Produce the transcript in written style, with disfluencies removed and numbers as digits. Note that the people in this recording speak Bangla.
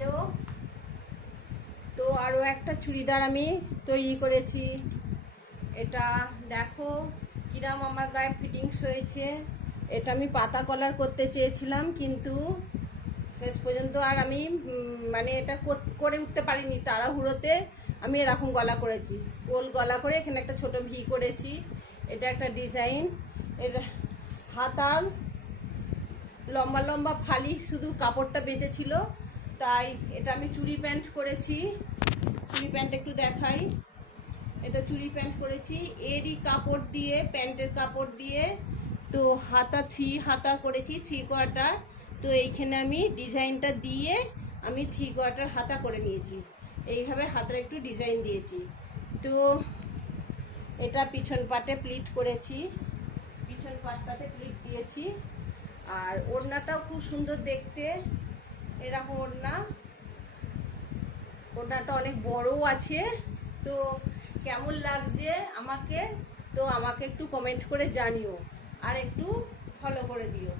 হ্যালো, তো আরও একটা চুড়িদার আমি তৈরি করেছি। এটা দেখো কিরাম আমার গায়ে ফিটিংস হয়েছে। এটা আমি পাতা কলার করতে চেয়েছিলাম, কিন্তু শেষ পর্যন্ত আর আমি মানে এটা করে উঠতে পারিনি। তাড়াহুড়োতে আমি এরকম গলা করেছি, গোল গলা করে এখানে একটা ছোট ভি করেছি। এটা একটা ডিজাইন। এর হাতার লম্বা লম্বা ফালি, শুধু কাপড়টা বেঁচেছিল, তাই এটা আমি চুড়ি প্যান্ট করেছি। চুড়ি প্যান্ট একটু দেখাই। এটা চুড়ি প্যান্ট করেছি এরই কাপড় দিয়ে, প্যান্টের কাপড় দিয়ে। তো হাতা 3 হাতা করেছি, 3 কোয়ার্টার। তো এইখানে আমি ডিজাইনটা দিয়ে আমি 3 কোয়ার্টার হাতা করে নিয়েছি। এইভাবে হাতার একটু ডিজাইন দিয়েছি। তো এটা পিছন পাটে প্লিট করেছি, পিছন পাটটাতে প্লিট দিয়েছি। আর ওড়নাটাও খুব সুন্দর দেখতে, এরকম ওড়না। ওড়নাটা অনেক বড়ও আছে। তো কেমন লাগছে আমাকে, তো আমাকে একটু কমেন্ট করে জানিও, আর একটু ফলো করে দিও।